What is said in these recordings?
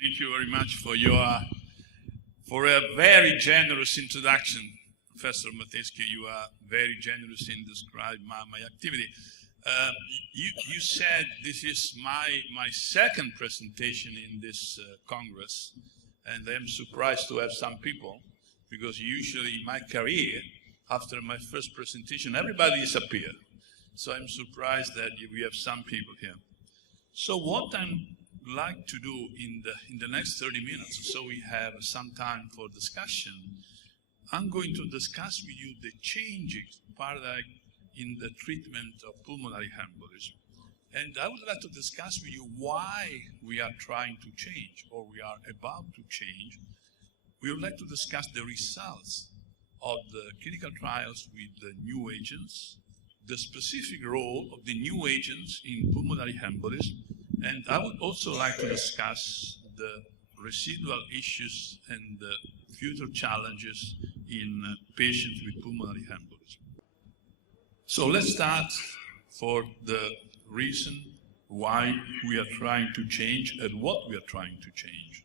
Thank you very much for a very generous introduction, Professor Matescu. You are very generous in describing my activity. You said this is my second presentation in this Congress, and I'm surprised to have some people, because usually in my career, after my first presentation, everybody disappeared. So I'm surprised that we have some people here. So what I'm like to do in the next 30 minutes, so we have some time for discussion, I'm going to discuss with you the changing paradigm in the treatment of pulmonary embolism. And I would like to discuss with you why we are trying to change, or we are about to change. We would like to discuss the results of the clinical trials with the new agents, the specific role of the new agents in pulmonary embolism, and I would also like to discuss the residual issues and the future challenges in patients with pulmonary embolism. So let's start for the reason why we are trying to change and what we are trying to change.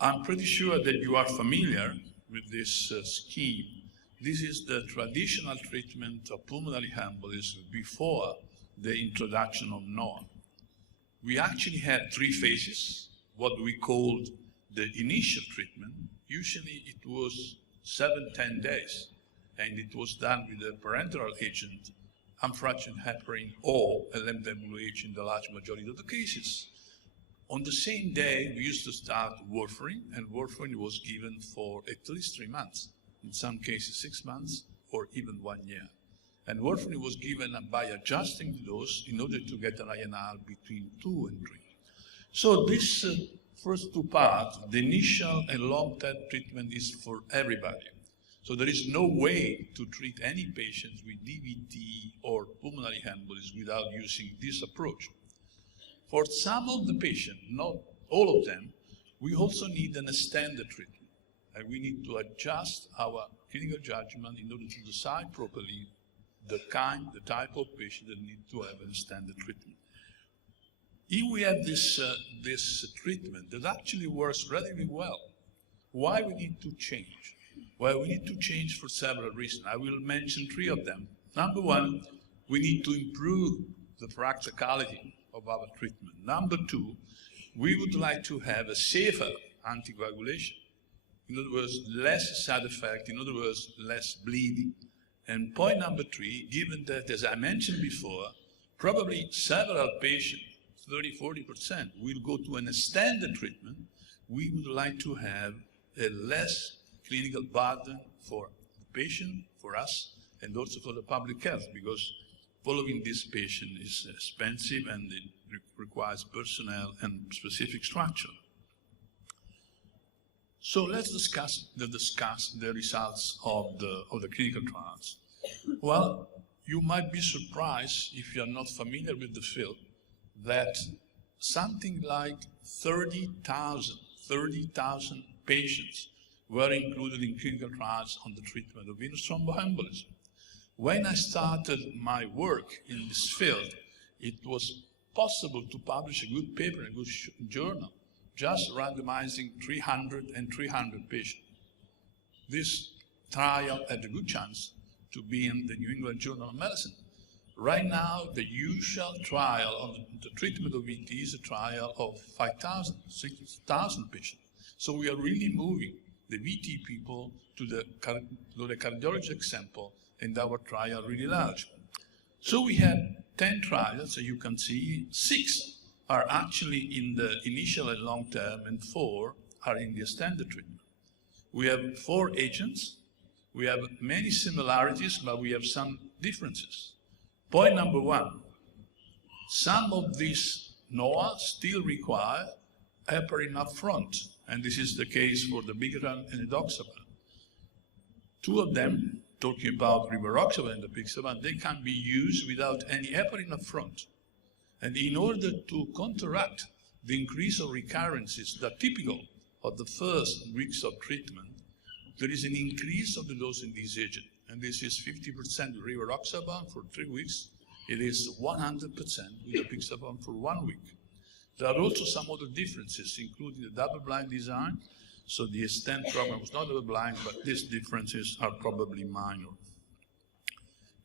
I'm pretty sure that you are familiar with this scheme. This is the traditional treatment of pulmonary embolism before the introduction of NOAC. We actually had 3 phases, what we called the initial treatment. Usually it was 7-10 days, and it was done with a parenteral agent, unfractionated heparin or LMWH in the large majority of the cases. On the same day, we used to start warfarin, and warfarin was given for at least 3 months, in some cases 6 months, or even 1 year. And warfarin was given by adjusting the dose in order to get an INR between 2 and 3. So this first 2 parts, the initial and long-term treatment, is for everybody. So there is no way to treat any patients with DVT or pulmonary embolism without using this approach. For some of the patients, not all of them, we also need an extended treatment. And we need to adjust our clinical judgment in order to decide properly the type of patient that need to have a standard treatment. If we have this treatment that actually works relatively well, why we need to change? Well, we need to change for several reasons. I will mention 3 of them. Number 1, we need to improve the practicality of our treatment. Number 2, we would like to have a safer anticoagulation. In other words, less side effect, in other words, less bleeding. And point number 3, given that, as I mentioned before, probably several patients, 30–40%, will go to an extended treatment, we would like to have a less clinical burden for the patient, for us, and also for the public health, because following this patient is expensive and it requires personnel and specific structure. So let's discuss the results of the clinical trials. Well, you might be surprised, if you are not familiar with the field, that something like 30,000 patients were included in clinical trials on the treatment of venous thromboembolism. When I started my work in this field, it was possible to publish a good paper in a good journal, just randomizing 300 and 300 patients. This trial had a good chance to be in the New England Journal of Medicine. Right now, the usual trial on the treatment of VT is a trial of 5,000, 6,000 patients. So we are really moving the VT people to the cardiology example, and our trial really large. So we have 10 trials, so you can see 6 are actually in the initial and long term, and 4 are in the standard treatment. We have 4 agents. We have many similarities, but we have some differences. Point number 1, some of these NOACs still require heparin up front, and this is the case for the Bigeran and edoxaban. 2 of them, talking about rivaroxaban and the apixaban, they can be used without any heparin up front. And in order to counteract the increase of recurrences that are typical of the first weeks of treatment, there is an increase of the dose in this agent. And this is 50% rivaroxaban for 3 weeks. It is 100% with apixaban for 1 week. There are also some other differences, including the double-blind design. So the STEM program was not double-blind, but these differences are probably minor.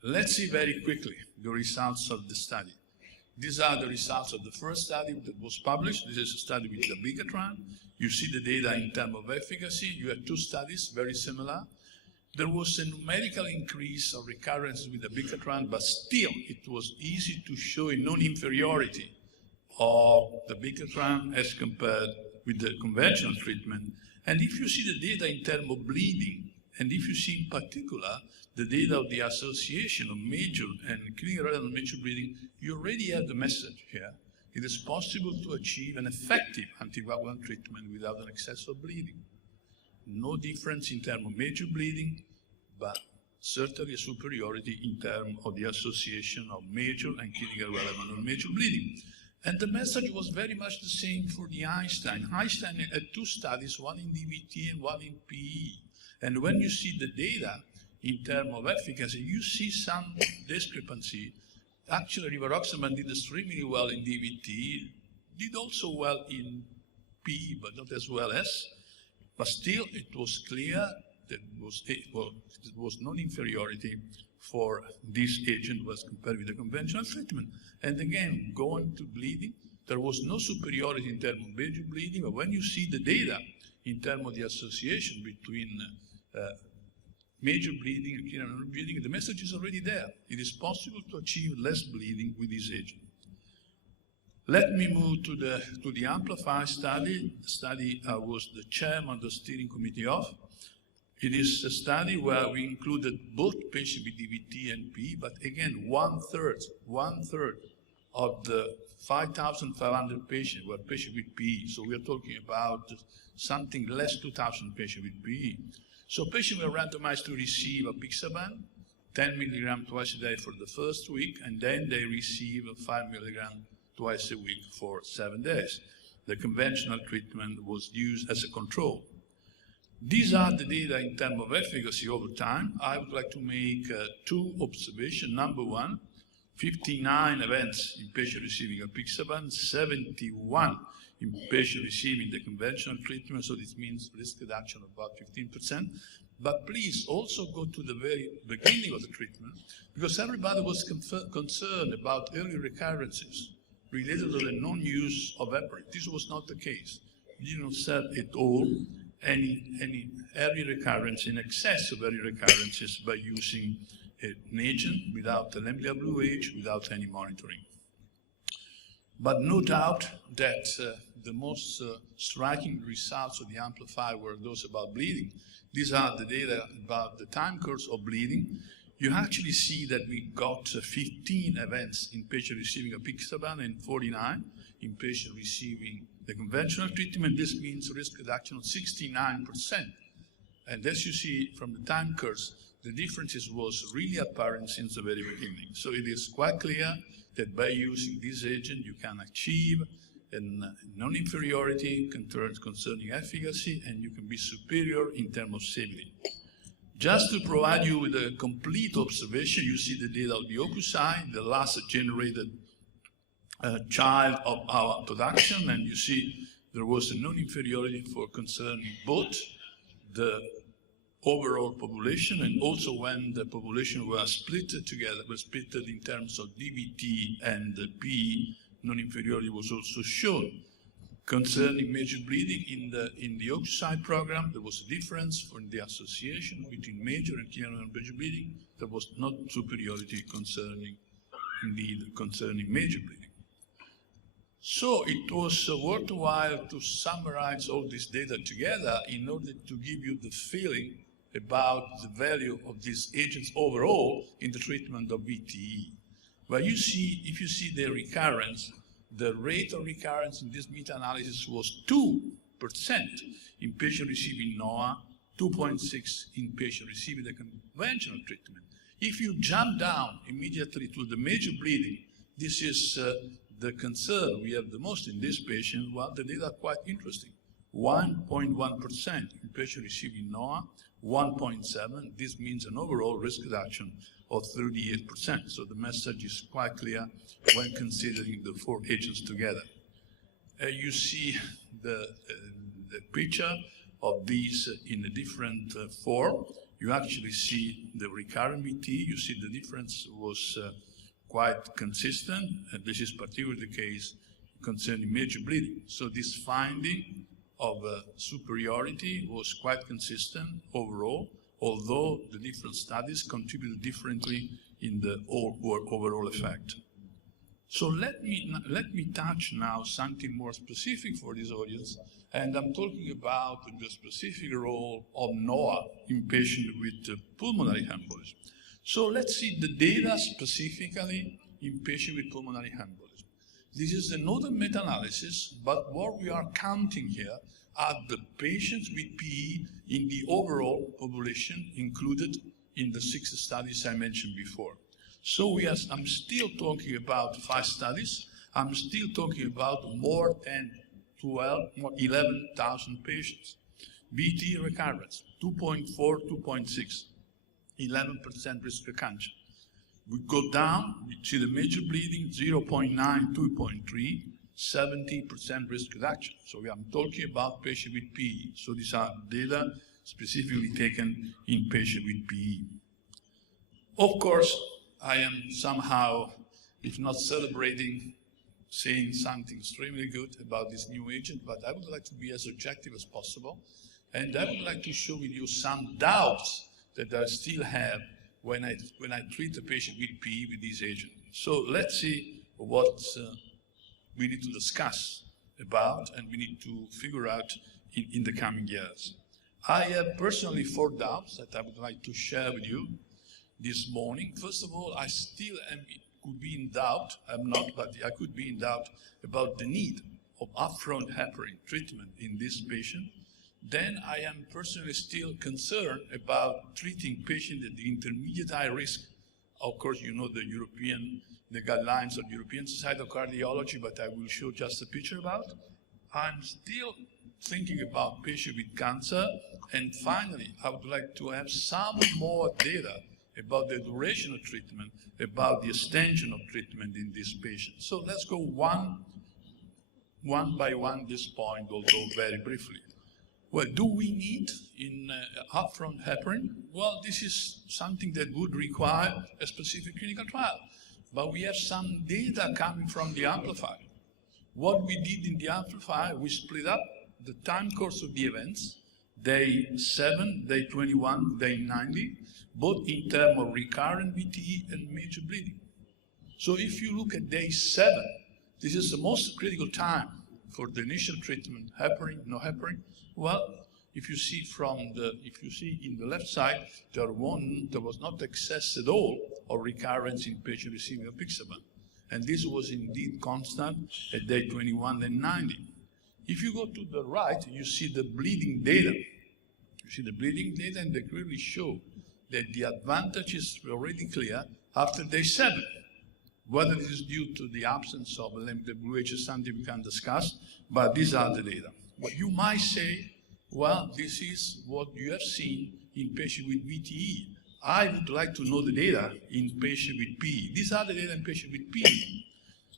Let's see very quickly the results of the study. These are the results of the first study that was published. This is a study with dabigatran. You see the data in terms of efficacy. You had two studies, very similar. There was a numerical increase of recurrence with dabigatran, but still it was easy to show a non-inferiority of dabigatran as compared with the conventional treatment. And if you see the data in terms of bleeding, and if you see in particular the data of the association of major and clinical relevant major bleeding, you already have the message here. It is possible to achieve an effective anticoagulant treatment without an excess of bleeding. No difference in terms of major bleeding, but certainly a superiority in terms of the association of major and clinical relevant or major bleeding. And the message was very much the same for the Einstein. Einstein had two studies, one in DVT and one in PE. And when you see the data in terms of efficacy, you see some discrepancy. Actually, rivaroxaban did extremely well in DVT, did also well in PE, but not as well as. But still, it was clear that it was non-inferiority for this agent was compared with the conventional treatment. And again, going to bleeding, there was no superiority in terms of major bleeding, but when you see the data in terms of the association between major bleeding and clinical bleeding, the message is already there. It is possible to achieve less bleeding with this agent. Let me move to the Amplify study. The study I was the chairman of the steering committee of. It is a study where we included both patients with DVT and PE, but again, one third of the 5,500 patients were patients with PE. So we are talking about something less 2,000 patients with PE. So patients were randomized to receive apixaban, 10 milligrams twice a day for the first week, and then they receive 5 milligrams twice a week for 7 days. The conventional treatment was used as a control. These are the data in terms of efficacy over time. I would like to make two observations. Number one, 59 events in patients receiving apixaban, 71 in patients receiving the conventional treatment, so this means risk reduction of about 15%. But please also go to the very beginning of the treatment, because everybody was concerned about early recurrences related to the non-use of heparin. This was not the case. You don't set at all any early recurrence in excess of early recurrences by using an agent without an MWH, without any monitoring. But no doubt that the most striking results of the Amplify were those about bleeding. These are the data about the time course of bleeding. You actually see that we got 15 events in patients receiving apixaban and 49 in patients receiving the conventional treatment. This means risk reduction of 69%. And as you see from the time course, the differences was really apparent since the very beginning. So it is quite clear that by using this agent, you can achieve a non-inferiority concerning efficacy, and you can be superior in terms of safety. Just to provide you with a complete observation, you see the data of the OCUSI, the last generated child of our production, and you see there was a non-inferiority for concerning both the overall population and also when the population were split together, were split in terms of DVT and PE, non-inferiority was also shown. Concerning major bleeding in the OCUSI program, there was a difference from the association between major and clinical major bleeding. There was not superiority concerning major bleeding. So it was worthwhile to summarize all this data together in order to give you the feeling about the value of these agents overall in the treatment of VTE. Where you see, if you see the recurrence, the rate of recurrence in this meta-analysis was 2% in patients receiving NOAC, 2.6 in patients receiving the conventional treatment. If you jump down immediately to the major bleeding, this is the concern we have the most in this patient. Well, the data are quite interesting. 1.1% in patients receiving NOAC, 1.7. This means an overall risk reduction of 38%. So the message is quite clear when considering the four agents together. You see the picture of these in a different form. You actually see the recurrent VT. You see the difference was quite consistent, and this is particularly the case concerning major bleeding. So this finding of superiority was quite consistent overall, although the different studies contributed differently in the overall effect. So let me touch now something more specific for this audience, and I'm talking about the specific role of NOAC in patients with pulmonary embolism. So let's see the data specifically in patients with pulmonary embolism. This is another meta-analysis, but what we are counting here are the patients with PE in the overall population included in the 6 studies I mentioned before. So I'm still talking about 5 studies. I'm still talking about more than 11,000 patients. VT recurrence, 2.4, 2.6, 11% risk recurrence. We go down, we see the major bleeding, 0.9, 2.3, 70% risk reduction. So I'm talking about patients with PE. So these are data specifically taken in patients with PE. Of course, I am somehow, if not celebrating, saying something extremely good about this new agent, but I would like to be as objective as possible. And I would like to share with you some doubts that I still have when I treat a patient with PE with this agent. So let's see what we need to discuss about and we need to figure out in the coming years. I have personally 4 doubts that I would like to share with you this morning. First of all, I still could be in doubt, I'm not, but I could be in doubt about the need of upfront heparin treatment in this patient. Then I am personally still concerned about treating patients at the intermediate high risk. Of course, you know the guidelines of the European Society of Cardiology, but I will show just a picture about. I'm still thinking about patients with cancer. And finally, I would like to have some more data about the duration of treatment, about the extension of treatment in this patient. So let's go one by one this point, although very briefly. Well, do we need in upfront heparin? Well, this is something that would require a specific clinical trial. But we have some data coming from the Amplifier. What we did in the Amplifier, we split up the time course of the events, day 7, day 21, day 90, both in terms of recurrent VTE and major bleeding. So if you look at day 7, this is the most critical time for the initial treatment, heparin, no heparin. Well, if you see in the left side, there was not excess at all of recurrence in patients receiving apixaban. And this was indeed constant at day 21 and 90. If you go to the right, you see the bleeding data. You see the bleeding data, and they clearly show that the advantage is already clear after day 7. Whether this is due to the absence of LMWH is something we can discuss, but these are the data. What you might say, well, this is what you have seen in patients with VTE. I would like to know the data in patients with PE. These are the data in patients with PE.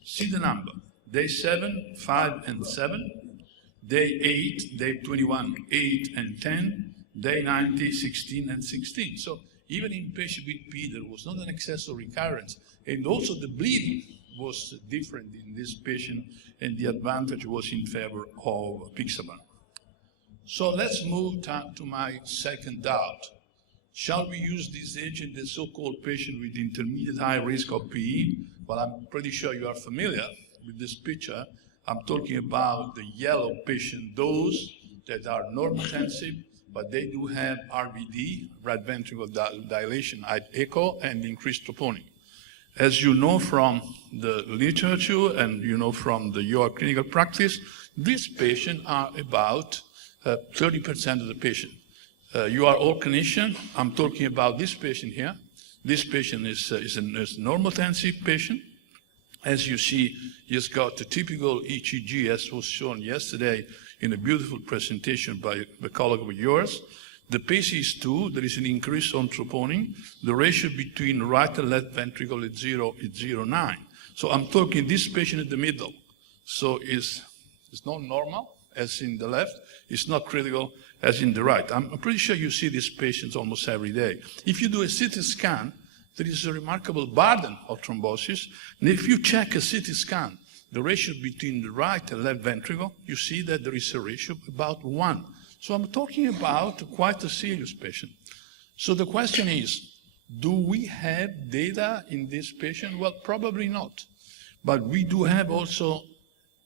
See the number. Day 7, 5, and 7. Day 8, day 21, 8 and 10. Day 90, 16 and 16. So even in patients with PE, there was not an excess of recurrence. And also the bleeding was different in this patient, and the advantage was in favor of apixaban. So let's move to my second doubt. Shall we use this agent in the so-called patient with intermediate high risk of PE? Well, I'm pretty sure you are familiar with this picture. I'm talking about the yellow patient, those that are normotensive, but they do have RVD, right ventricle dilation at echo, and increased troponin. As you know from the literature and you know from your clinical practice, these patients are about 30% of the patient. You are all clinicians. I'm talking about this patient here. This patient is a normotensive patient. As you see, he's got the typical ECG, as was shown yesterday in a beautiful presentation by a colleague of yours. The pace is 2. There is an increase on troponin. The ratio between right and left ventricle is 0.9. So I'm talking this patient in the middle. So is It's not normal, as in the left. It's not critical, as in the right. I'm pretty sure you see these patients almost every day. If you do a CT scan, there is a remarkable burden of thrombosis. And if you check a CT scan, the ratio between the right and left ventricle, you see that there is a ratio of about 1. So I'm talking about quite a serious patient. So the question is, do we have data in this patient? Well, probably not. But we do have also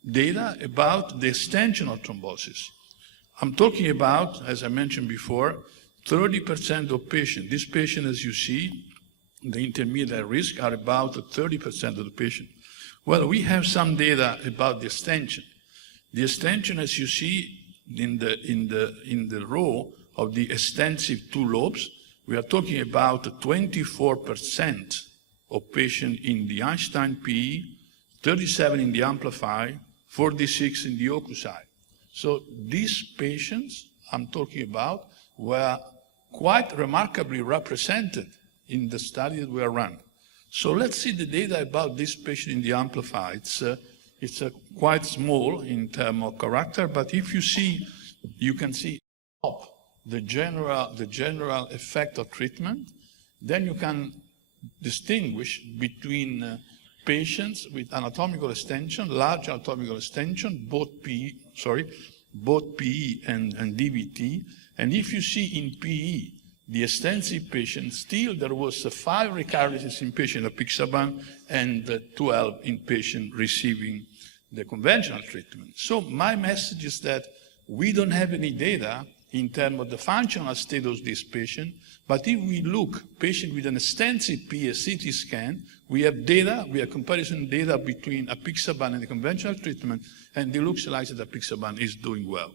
data about the extension of thrombosis. I'm talking about, as I mentioned before, 30% of patients. This patient, as you see, the intermediate risk are about 30% of the patient. Well, we have some data about the extension. The extension, as you see in the row of the extensive two lobes, we are talking about 24% of patients in the Einstein PE, 37 in the amplified, 46 in the occlusite. So these patients I'm talking about were quite remarkably represented in the study that we are running. So let's see the data about this patient in the amplified. It's quite small in terms of character, but if you see, you can see up the general effect of treatment, then you can distinguish between patients with anatomical extension, large anatomical extension, both PE and DVT. And if you see in PE, the extensive patient, still there was 5 recurrences in patient apixaban and 12 in patient receiving the conventional treatment. So my message is that we don't have any data in terms of the functional status of this patient, but if we look patient with an extensive PE CT scan, we have data, we have comparison data between apixaban and the conventional treatment, and it looks like that apixaban is doing well.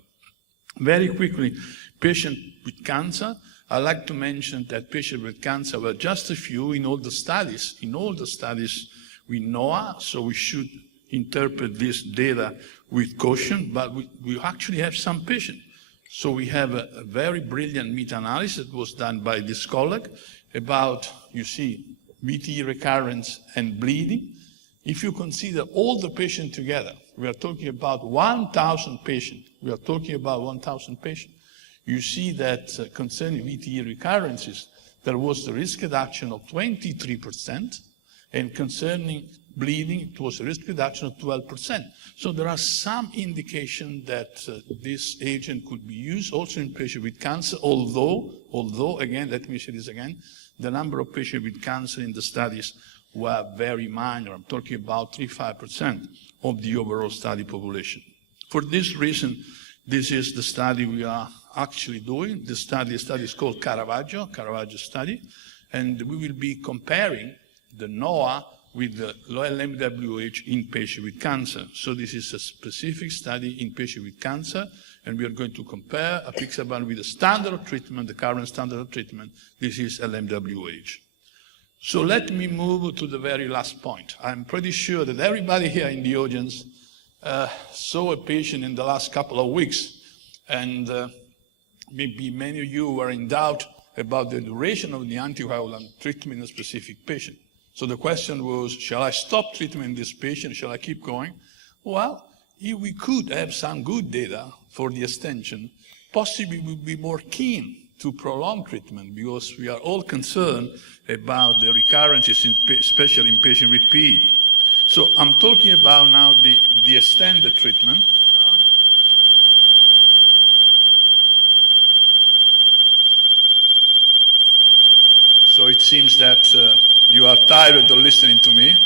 Very quickly, patient with cancer, I'd like to mention that patients with cancer were just a few in all the studies. In all the studies we know, so we should interpret this data with caution, but we actually have some patients. So we have a very brilliant meta-analysis that was done by this colleague about, you see, VTE recurrence and bleeding. If you consider all the patients together, we are talking about 1,000 patients. We are talking about 1,000 patients. You see that concerning VTE recurrences, there was a risk reduction of 23%, and concerning bleeding, it was a risk reduction of 12%. So there are some indication that this agent could be used also in patients with cancer, although, again, let me say this again, the number of patients with cancer in the studies were very minor. I'm talking about 3-5% of the overall study population. For this reason, this is the study we are actually doing. The study is called Caravaggio study, and we will be comparing the NOAA with the low LMWH in patients with cancer. So this is a specific study in patients with cancer, and we are going to compare apixaban with the standard of treatment, the current standard of treatment. This is LMWH. So let me move to the very last point. I'm pretty sure that everybody here in the audience saw a patient in the last couple of weeks, and maybe many of you were in doubt about the duration of the anticoagulant treatment in a specific patient. So the question was, shall I stop treatment in this patient? Shall I keep going? Well, if we could have some good data for the extension, possibly we would be more keen to prolong treatment because we are all concerned about the recurrences, especially in patients with PE. So I'm talking about now the extended treatment. So it seems that you are tired of listening to me.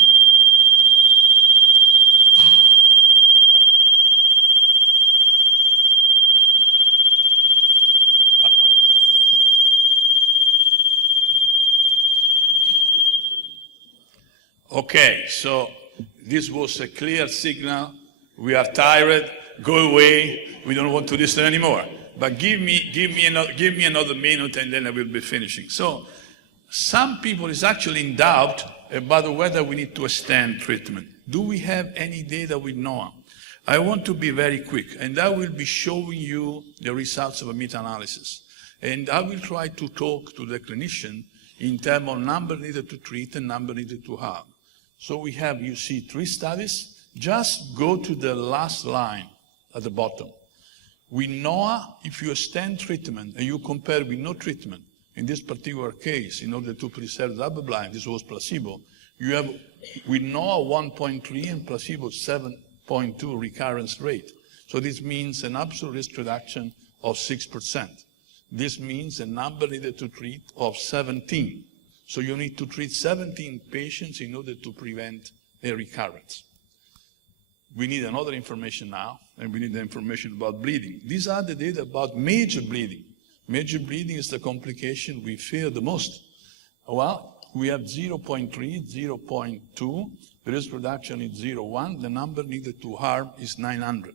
Okay, so this was a clear signal. We are tired. Go away. We don't want to listen anymore. But give me another minute, and then I will be finishing. So some people is actually in doubt about whether we need to extend treatment. Do we have any data with NOAA? I want to be very quick, and I will be showing you the results of a meta-analysis. And I will try to talk to the clinician in terms of number needed to treat and number needed to have. So we have, you see, 3 studies. Just go to the last line. at the bottom. We know if you extend treatment and you compare with no treatment, in this particular case, in order to preserve double-blind, this was placebo, you have, we know 1.3 and placebo 7.2 recurrence rate. So this means an absolute risk reduction of 6%. This means a number needed to treat of 17. So you need to treat 17 patients in order to prevent a recurrence. We need another information now, and we need the information about bleeding. These are the data about major bleeding. Major bleeding is the complication we fear the most. Well, we have 0.3, 0.2, the risk reduction is 0.1, the number needed to harm is 900.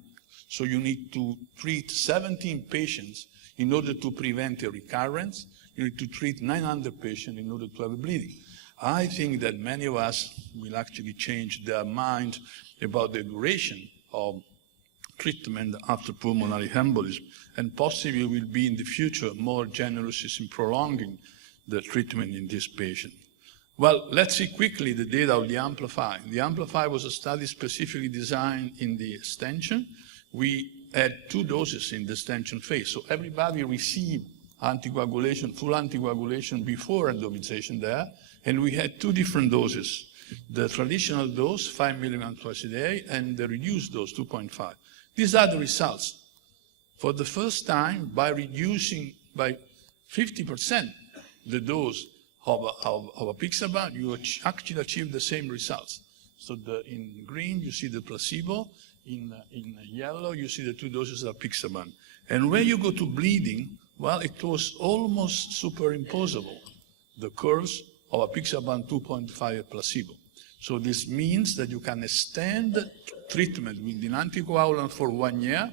So you need to treat 17 patients in order to prevent a recurrence. You need to treat 900 patients in order to have a bleeding. I think that many of us will actually change their mind about the duration of treatment after pulmonary embolism, and possibly will be in the future more generous in prolonging the treatment in this patient. Well, let's see quickly the data of the Amplify. The Amplify was a study specifically designed in the extension. We had 2 doses in the extension phase, so everybody received anticoagulation, full anticoagulation before randomization there, and we had 2 different doses. The traditional dose, 5 milligrams twice a day, and the reduced dose, 2.5. These are the results. For the first time, by reducing by 50% the dose of apixaban, you actually achieve the same results. So in green, you see the placebo. In yellow, you see the 2 doses of apixaban. And when you go to bleeding, well, it was almost superimposable, the curves of apixaban 2.5 placebo. So this means that you can extend treatment with an anticoagulant for 1 year.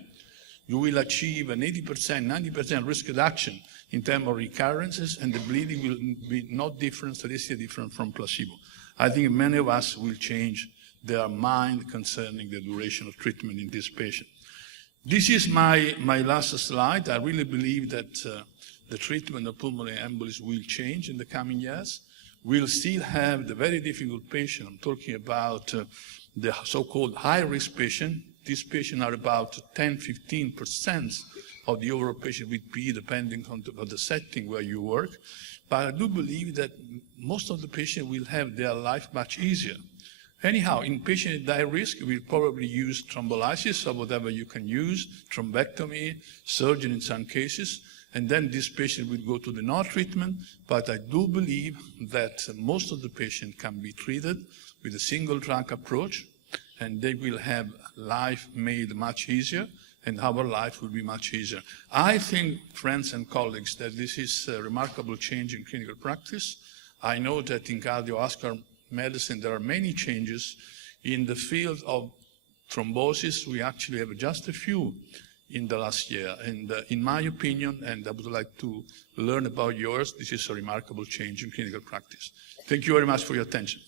You will achieve an 80%, 90% risk reduction in terms of recurrences, and the bleeding will be not different, statistically different from placebo. I think many of us will change their mind concerning the duration of treatment in this patient. This is my last slide. I really believe that the treatment of pulmonary embolism will change in the coming years. We'll still have the very difficult patient. I'm talking about the so-called high-risk patient. These patients are about 10–15% of the overall patient with PE, depending on the setting where you work. But I do believe that most of the patients will have their life much easier. Anyhow, in patients at high risk, we'll probably use thrombolysis or whatever you can use, thrombectomy, surgery in some cases, and then this patient will go to the NOAC treatment. But I do believe that most of the patients can be treated with a single drug approach, and they will have life made much easier, and our life will be much easier. I think, friends and colleagues, that this is a remarkable change in clinical practice. I know that in cardiovascular medicine there are many changes. In the field of thrombosis, we actually have just a few in the last year. And in my opinion, and I would like to learn about yours, this is a remarkable change in clinical practice. Thank you very much for your attention.